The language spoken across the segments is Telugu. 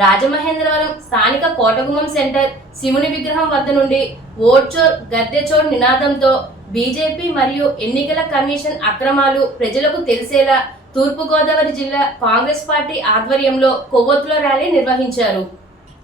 రాజమహేంద్రవరం స్థానిక కోటగుమ్మం సెంటర్ శివుని విగ్రహం వద్ద నుండి ఓడ్చోర్ గద్దెచోర్ నినాదంతో బీజేపీ మరియు ఎన్నికల కమిషన్ అక్రమాలు ప్రజలకు తెలిసేలా తూర్పుగోదావరి జిల్లా కాంగ్రెస్ పార్టీ ఆధ్వర్యంలో కొవ్వొత్తుల ర్యాలీ నిర్వహించారు.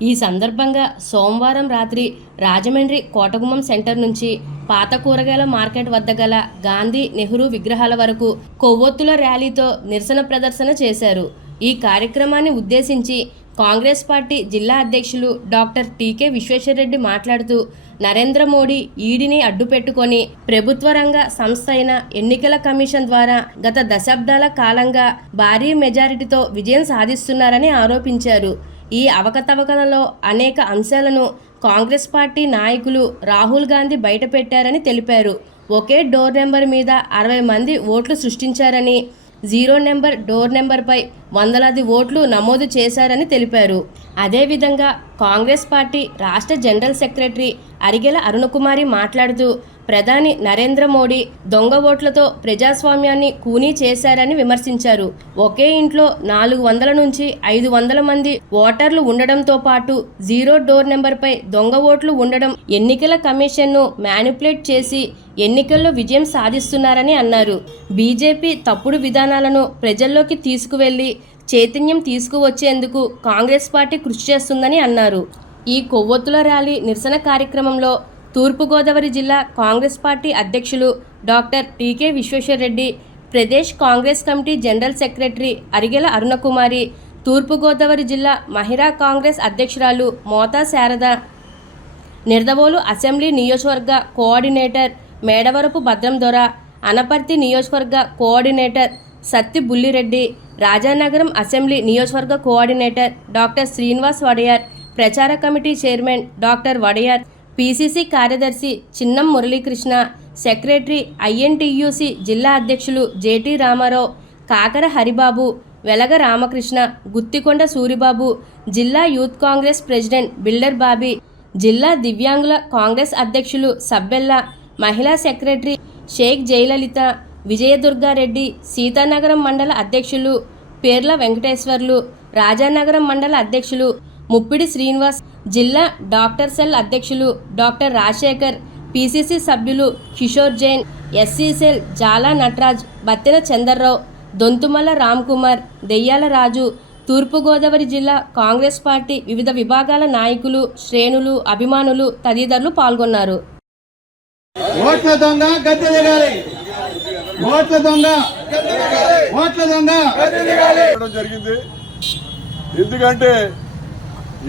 ఈ సందర్భంగా సోమవారం రాత్రి రాజమండ్రి కోటగుమ్మం సెంటర్ నుంచి పాత కూరగాయల మార్కెట్ వద్ద గల గాంధీ నెహ్రూ విగ్రహాల వరకు కొవ్వొత్తుల ర్యాలీతో నిరసన ప్రదర్శన చేశారు. ఈ కార్యక్రమాన్ని ఉద్దేశించి కాంగ్రెస్ పార్టీ జిల్లా అధ్యక్షులు డాక్టర్ టీకే విశ్వేశ్వరరెడ్డి మాట్లాడుతూ నరేంద్ర మోడీ ఈడీని అడ్డుపెట్టుకొని ప్రభుత్వ రంగ సంస్థ అయిన ఎన్నికల కమిషన్ ద్వారా గత దశాబ్దాల కాలంగా భారీ మెజారిటీతో విజయం సాధిస్తున్నారని ఆరోపించారు. ఈ అవకతవకలలో అనేక అంశాలను కాంగ్రెస్ పార్టీ నాయకులు రాహుల్ గాంధీ బయటపెట్టారని తెలిపారు. ఒకే డోర్ నెంబర్ మీద అరవై మంది ఓట్లు సృష్టించారని జీరో నెంబర్ డోర్ నెంబర్పై వందలాది ఓట్లు నమోదు చేశారని తెలిపారు. అదేవిధంగా కాంగ్రెస్ పార్టీ రాష్ట్ర జనరల్ సెక్రటరీ అరిగెల అరుణకుమారి మాట్లాడుతూ ప్రధాని నరేంద్ర మోడీ దొంగ ఓట్లతో ప్రజాస్వామ్యాన్ని కూనీ చేశారని విమర్శించారు. ఒకే ఇంట్లో నాలుగు వందల నుంచి ఐదు వందల మంది ఓటర్లు ఉండడంతో పాటు జీరో డోర్ నెంబర్పై దొంగ ఓట్లు ఉండడం ఎన్నికల కమిషన్ను మ్యానిపులేట్ చేసి ఎన్నికల్లో విజయం సాధిస్తున్నారని అన్నారు. బీజేపీ తప్పుడు విధానాలను ప్రజల్లోకి తీసుకువెళ్ళి చైతన్యం తీసుకువచ్చేందుకు కాంగ్రెస్ పార్టీ కృషి చేస్తుందని అన్నారు. ఈ కొవ్వొత్తుల ర్యాలీ నిరసన కార్యక్రమంలో తూర్పుగోదావరి జిల్లా కాంగ్రెస్ పార్టీ అధ్యక్షులు doctor T K Visweswara Reddy Pradesh Congress committee general secretary Arigela Arunakumari Thurpu Godavari జిల్లా మహిళా కాంగ్రెస్ అధ్యక్షురాలు మోతా శారద నిర్దవోలు అసెంబ్లీ నియోజకవర్గ కోఆర్డినేటర్ మేడవరపు భద్రం దొర అనపర్తి నియోజకవర్గ కోఆర్డినేటర్ సత్తి బుల్లిరెడ్డి రాజానగరం అసెంబ్లీ నియోజకవర్గ కోఆర్డినేటర్ డాక్టర్ శ్రీనివాస్ వడయార్ ప్రచార committee chairman doctor Wadiyar P C C కార్యదర్శి చిన్నం మురళీకృష్ణ సెక్రటరీ ఐఎన్టీయూసి జిల్లా అధ్యక్షులు జేటీ రామారావు కాకర హరిబాబు వెలగ రామకృష్ణ గుత్తికొండ సూరిబాబు జిల్లా youth Congress president builder Bobby జిల్లా దివ్యాంగుల కాంగ్రెస్ అధ్యక్షులు సబ్బెల్ల మహిళా సెక్రటరీ షేక్ జయలలిత విజయదుర్గారెడ్డి సీతానగరం మండల అధ్యక్షులు పేర్ల వెంకటేశ్వర్లు రాజానగరం మండల అధ్యక్షులు ముప్పిడి శ్రీనివాస్ జిల్లా డాక్టర్ సెల్ అధ్యక్షులు డాక్టర్ రాజశేఖర్ పిసిసి సభ్యులు కిషోర్ జైన్ ఎస్సీ సెల్ జాలా నటరాజ్ బత్తెన చందర్రావు దొంతుమల రామ్కుమార్ దెయ్యాల రాజు తూర్పుగోదావరి జిల్లా కాంగ్రెస్ పార్టీ వివిధ విభాగాల నాయకులు శ్రేణులు అభిమానులు తదితరులు పాల్గొన్నారు. ఓట్ల దొంగ గద్దె దిగాలి. ఓట్ల దొంగ ఓట్ల దొంగ చేయడం జరిగింది. ఎందుకంటే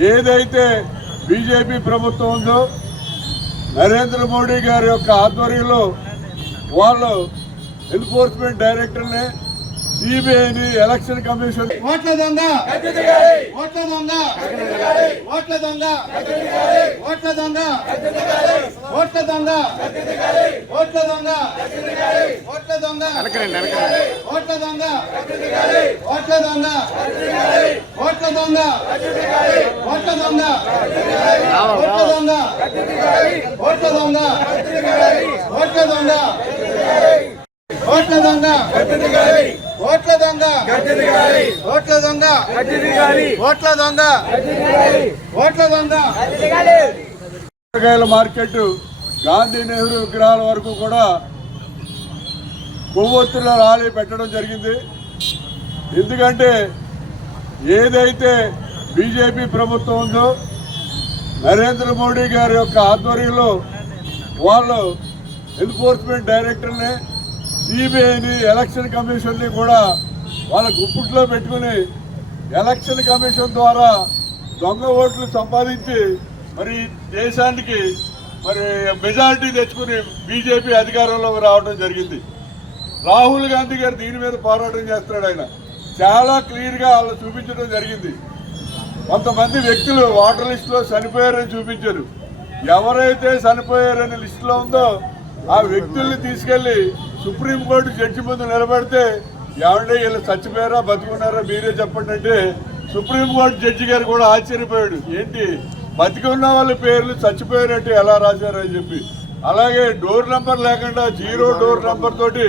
ఏదైతే బీజేపీ ప్రభుత్వం ఉందో నరేంద్ర మోడీ గారి యొక్క ఆధ్వర్యంలో వాళ్ళు ఎన్ఫోర్స్మెంట్ డైరెక్టర్ని సిబిఐని ఎలక్షన్ కమిషన్ ఓట్ల దొంగ! ఓట్ల దొంగ! ఓట్ల దొంగ ఓట్ల దొంగ ఓట్ల దొంగ ఓట్ల దొంగ ఓట్ల దొంగ ఓట్ల దొంగ ఓట్ల దొంగ ఓట్ల దొంగ ఓట్ల దొంగ ఓట్ల దొంగ ఓట్ల దొంగ ఓట్ల దొంగ ఓట్ల దొంగ ఓట్ల దొంగ. ఓట్ల దొంగ. ఓట్ల దొంగ. ఓట్ల దొంగ. కూరగాయల మార్కెట్ గాంధీ నెహ్రూ విగ్రహాల వరకు కూడా కొవ్వొత్తుల ర్యాలీ పెట్టడం జరిగింది. ఎందుకంటే ఏదైతే బీజేపీ ప్రభుత్వం ఉందో నరేంద్ర మోడీ గారి యొక్క ఆధ్వర్యంలో వాళ్ళు ఎన్ఫోర్స్మెంట్ డైరెక్టర్ని సిబిఐని ఎలక్షన్ కమిషన్ని కూడా వాళ్ళ గుప్పిట్లో పెట్టుకుని ఎలక్షన్ కమిషన్ ద్వారా దొంగ ఓట్లు సంపాదించి మరి దేశానికి మరి మెజారిటీ తెచ్చుకుని బీజేపీ అధికారంలోకి రావడం జరిగింది. రాహుల్ గాంధీ గారు దీని మీద పోరాటం చేస్తున్నాడు ఆయన. చాలా క్లియర్గా వాళ్ళు చూపించడం జరిగింది. కొంతమంది వ్యక్తులు ఓటర్ లిస్టులో చనిపోయారని చూపించారు. ఎవరైతే చనిపోయారని లిస్టులో ఉందో ఆ వ్యక్తుల్ని తీసుకెళ్ళి సుప్రీంకోర్టు జడ్జి ముందు నిలబడితే ఏమంటే వీళ్ళు చచ్చిపోయారా బతుకున్నారా మీరే చెప్పండి అంటే సుప్రీంకోర్టు జడ్జి గారు కూడా ఆశ్చర్యపోయాడు. ఏంటి? బతికున్న వాళ్ళ పేర్లు చచ్చిపోయారంటే ఎలా రాశారని చెప్పి. అలాగే డోర్ నెంబర్ లేకుండా జీరో డోర్ నెంబర్ తోటి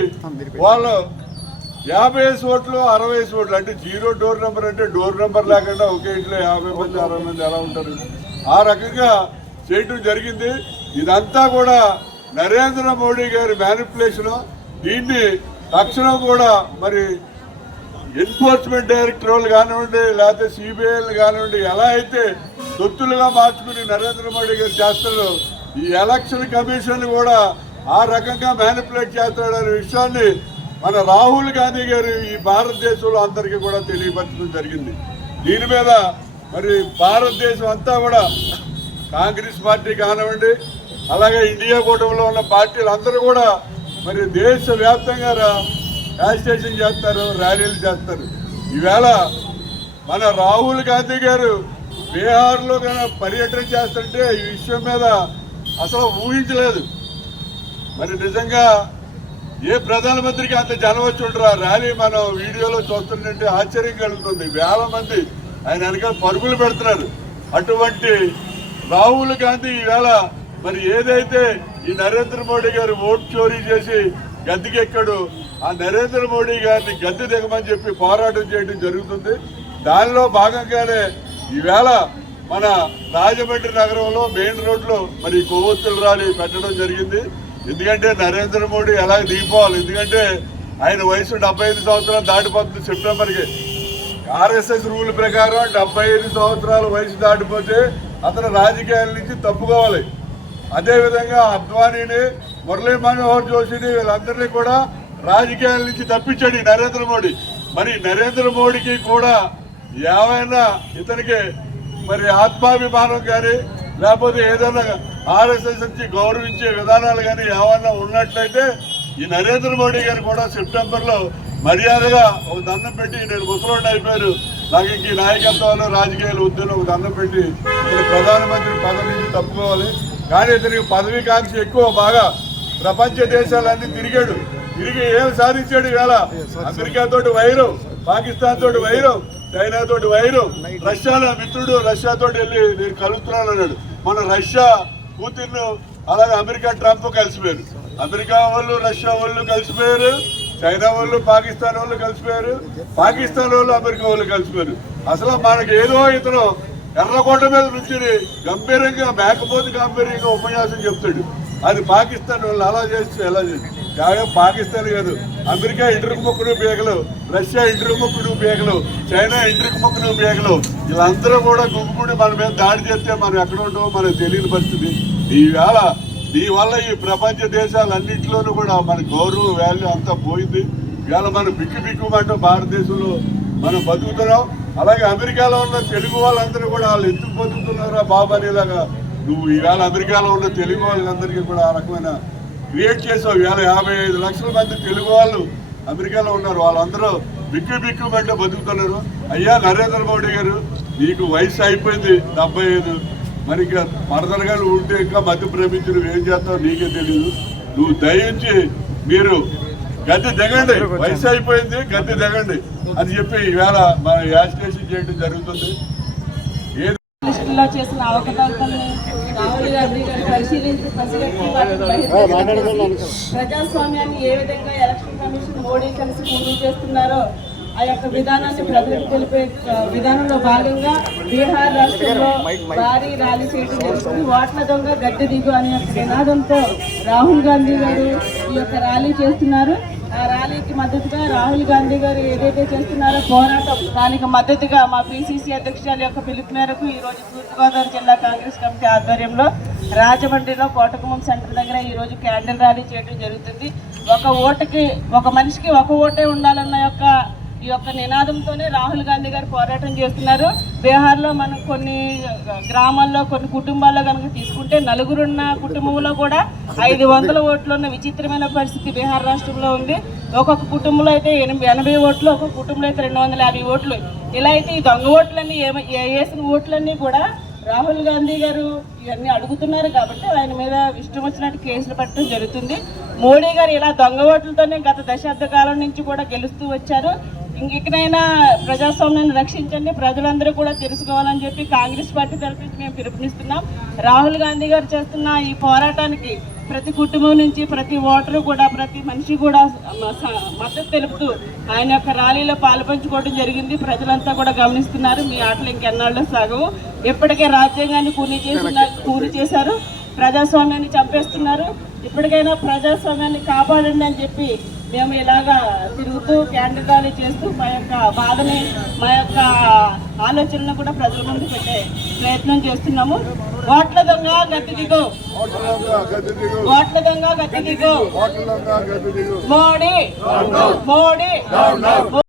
వాళ్ళు యాభై వేసి ఓట్లు అరవై ఓట్లు అంటే జీరో డోర్ నెంబర్ అంటే డోర్ నెంబర్ లేకుండా ఒకే ఇంట్లో యాభై మంది అరవై మంది ఎలా ఉంటారు? ఆ రకంగా చేయటం జరిగింది. ఇదంతా కూడా నరేంద్ర మోడీ గారి మేనిపులేషను దీన్ని తక్షణం కూడా మరి ఎన్ఫోర్స్మెంట్ డైరెక్టర్ వాళ్ళు కానివ్వండి లేకపోతే సిబిఐలు కానివ్వండి ఎలా అయితే దొత్తులుగా మార్చుకుని నరేంద్ర మోడీ గారు చేస్తారో ఈ ఎలక్షన్ కమిషన్ కూడా ఆ రకంగా మేనిపులేట్ చేస్తాడనే విషయాన్ని మన రాహుల్ గాంధీ గారు ఈ భారతదేశంలో అందరికీ కూడా తెలియపరచడం జరిగింది. దీని మీద మరి భారతదేశం అంతా కూడా కాంగ్రెస్ పార్టీ కానివ్వండి అలాగే ఇండియా కూటమిలో ఉన్న పార్టీలు అందరూ కూడా మరి దేశ వ్యాప్తంగా యాజిటేషన్ చేస్తారు ర్యాలీలు చేస్తారు. ఈవేళ మన రాహుల్ గాంధీ గారు బీహార్లో కనుక పర్యటన చేస్తుంటే ఈ విషయం మీద అసలు ఊహించలేదు. మరి నిజంగా ఏ ప్రధానమంత్రికి అంత జనం వచ్చి ఉండరు. ఆ ర్యాలీ మనం వీడియోలో చూస్తుంటే ఆశ్చర్యం కలుగుతుంది. వేల మంది ఆయన వెనకాల పరుగులు పెడుతున్నారు. అటువంటి రాహుల్ గాంధీ ఈవేళ మరి ఏదైతే ఈ నరేంద్ర మోడీ గారు ఓటు చోరీ చేసి గద్దెకెక్కాడు. ఆ నరేంద్ర మోడీ గారిని గద్దె దిగమని చెప్పి పోరాటం చేయడం జరుగుతుంది. దానిలో భాగంగానే ఈవేళ మన రాజమండ్రి నగరంలో మెయిన్ రోడ్లో మరి కొవ్వొత్తుల ర్యాలీ పెట్టడం జరిగింది. ఎందుకంటే నరేంద్ర మోడీ ఎలా దిగిపోవాలి? ఎందుకంటే ఆయన వయసు డెబ్బై ఐదు సంవత్సరాలు దాటిపోతుంది సెప్టెంబర్కి. ఆర్ఎస్ఎస్ రూల్ ప్రకారం డెబ్బై ఐదు సంవత్సరాల వయసు దాటిపోతే అతను రాజకీయాల నుంచి తప్పుకోవాలి. అదేవిధంగా అద్వానీని మురళీ మనోహర్ జోషిని వీళ్ళందరినీ కూడా రాజకీయాల నుంచి తప్పించాడు ఈ నరేంద్ర మోడీ. మరి నరేంద్ర మోడీకి కూడా ఏమైనా ఇతనికి మరి ఆత్మాభిమానం కానీ లేకపోతే ఏదైనా ఆర్ఎస్ఎస్ నుంచి గౌరవించే విధానాలు కానీ ఏమైనా ఉన్నట్లయితే ఈ నరేంద్ర మోడీ గారు కూడా సెప్టెంబర్లో మర్యాదగా ఒక దండం పెట్టి నేను ముసలోడిని అయిపోయారు నాకు ఇంక ఈ నాయకత్వాలు రాజకీయాలు వద్దని ఒక దండం పెట్టి నేను ప్రధానమంత్రి పదవి నుంచి తప్పుకోవాలి. కానీ ఇతనికి పదవికాంక్ష ఎక్కువ బాగా ప్రపంచ దేశాలన్నీ తిరిగాడు. తిరిగి ఏం సాధించాడు ఇవాళ? అమెరికా తోటి వైరం పాకిస్తాన్ తోటి వైరం చైనా తోటి వైరం రష్యాలో మిత్రుడు రష్యా తోటి వెళ్ళి నేను కలుస్తున్నాను అన్నాడు మన రష్యా పుతిన్ అలాగే అమెరికా ట్రంప్ కలిసిపోయారు. అమెరికా వాళ్ళు రష్యా వాళ్ళు కలిసిపోయారు. చైనా వాళ్ళు పాకిస్తాన్ వాళ్ళు కలిసిపోయారు. పాకిస్తాన్ వాళ్ళు అమెరికా వాళ్ళు కలిసిపోయారు. అసలు మనకి ఏదో ఇతను ఎర్రకోట మీద నుంచి గంభీరంగా మేకపోతే గంభీరంగా ఉపన్యాసం చెప్తాడు. అది పాకిస్తాన్ వాళ్ళు అలా చేస్తే ఎలా చేసి? కేవలం పాకిస్తాన్ కాదు. అమెరికా ఇంటర్కు మొక్కను బేగలు రష్యా ఇంటర్కు మొక్కను బేగలు చైనా ఇంటర్కు మొక్కను బేగలు. వీళ్ళందరూ కూడా గుమ్ముడి మన మీద దాడి చేస్తే మనం ఎక్కడ ఉంటామో మనకు తెలియని పరిస్థితి. ఈవేళ దీనివల్ల ఈ ప్రపంచ దేశాలన్నింటిలోనూ కూడా మన గౌరవ వాల్యూ అంతా పోయింది. ఇవాళ మనం బిక్కు బిక్కుమంటూ భారతదేశంలో మనం బతుకుతున్నాం. అలాగే అమెరికాలో ఉన్న తెలుగు వాళ్ళందరూ కూడా వాళ్ళు ఎందుకు బతుకుతున్నారా బాబు అనేలాగా నువ్వు ఈవేళ అమెరికాలో ఉన్న తెలుగు వాళ్ళందరికీ కూడా ఆ రకమైన క్రియేట్ చేసావు. ఈవేళ యాభై ఐదు లక్షల మంది తెలుగు వాళ్ళు అమెరికాలో ఉన్నారు. వాళ్ళందరూ బిక్కు బిక్కుమంటూ బతుకుతున్నారు. అయ్యా నరేంద్ర మోడీ గారు నీకు వయసు అయిపోయింది డెబ్బై ఐదు. మరి ఇంకా మరదలుగా ఉంటే ఇంకా మధ్య ప్రేమించి ఏం చేస్తావు? నీకే తెలియదు నువ్వు దయించి మీరు గద్దె దిగండి వయసు అయిపోయింది గద్దె దిగండి అని చెప్పి ఈవేళ మన యాజిటేషన్ చేయడం జరుగుతుంది. చేసిన అవకతవకల్ని రాహుల్ గాంధీ గారు పరిశీలించి ప్రజాస్వామ్యాన్ని ఏ విధంగా ఎలక్షన్ కమిషన్ మోడీ కలిసి ముందుకు చేస్తున్నారో ఆ యొక్క విధానాన్ని ప్రజలకు తెలిపే విధానంలో భాగంగా బీహార్ రాష్ట్రంలో భారీ ర్యాలీ చేయడం జరుగుతుంది. ఓట్ల దొంగ గద్దె దిగు అనే యొక్క నినాదంతో రాహుల్ గాంధీ గారు ఈ యొక్క ర్యాలీ చేస్తున్నారు. ఆ ర్యాలీకి మద్దతుగా రాహుల్ గాంధీ గారు ఏదైతే చేస్తున్నారో పోరాటం దానికి మద్దతుగా మా పిసిసి అధ్యక్షుల యొక్క పిలుపు మేరకు ఈరోజు తూర్పుగోదావరి జిల్లా కాంగ్రెస్ కమిటీ ఆధ్వర్యంలో రాజమండ్రిలో కోటకుమం సెంటర్ దగ్గర ఈరోజు క్యాండిల్ ర్యాలీ చేయడం జరుగుతుంది. ఒక ఓటుకి ఒక మనిషికి ఒక ఓటే ఉండాలన్న యొక్క ఈ యొక్క నినాదంతోనే రాహుల్ గాంధీ గారు పోరాటం చేస్తున్నారు. బీహార్లో మనం కొన్ని గ్రామాల్లో కొన్ని కుటుంబాల్లో కనుక తీసుకుంటే నలుగురున్న కుటుంబంలో కూడా ఐదు వందల ఓట్లు ఉన్న విచిత్రమైన పరిస్థితి బీహార్ రాష్ట్రంలో ఉంది. ఒక్కొక్క కుటుంబంలో అయితే ఎనభై ఎనభై ఓట్లు ఒక్కొక్క కుటుంబంలో అయితే రెండు వందల యాభై ఓట్లు. ఇలా అయితే ఈ దొంగ ఓట్లన్నీ ఏ- వేసిన ఓట్లన్నీ కూడా రాహుల్ గాంధీ గారు ఇవన్నీ అడుగుతున్నారు కాబట్టి ఆయన మీద ఇష్టం వచ్చినట్టు కేసులు పెట్టడం జరుగుతుంది. మోడీ గారు ఇలా దొంగ ఓట్లతోనే గత దశాబ్ద కాలం నుంచి కూడా గెలుస్తూ వచ్చారు. ఇంకెక్కడైనా ప్రజాస్వామ్యాన్ని రక్షించండి ప్రజలందరూ కూడా తెలుసుకోవాలని చెప్పి కాంగ్రెస్ పార్టీ తరఫు నుంచి మేము పిలుపునిస్తున్నాం. రాహుల్ గాంధీ గారు చేస్తున్న ఈ పోరాటానికి ప్రతి కుటుంబం నుంచి ప్రతి ఓటరు కూడా ప్రతి మనిషి కూడా మద్దతు తెలుపుతూ ఆయన యొక్క ర్యాలీలో పాల్పంచుకోవడం జరిగింది. ప్రజలంతా కూడా గమనిస్తున్నారు. మీ ఆటలు ఇంకెన్నాళ్ళు సాగవు. ఇప్పటికే రాజ్యాంగాన్ని కూని చేసిన కూని చేశారు. ప్రజాస్వామ్యాన్ని చంపేస్తున్నారు. ఇప్పటికైనా ప్రజాస్వామ్యాన్ని కాపాడండి అని చెప్పి మేము ఇలాగా తిరుగుతూ క్యాండిల్ ర్యాలీ చేస్తూ మా యొక్క బాధని మా యొక్క ఆలోచనలను కూడా ప్రజల ముందు పెట్టే ప్రయత్నం చేస్తున్నాము. ఓట్ల దొంగ గతి దిగు. ఓట్ల దొంగ గతి దిగు. ఓట్లంగా గద్దె దిగు. మోడీ. మోడీ.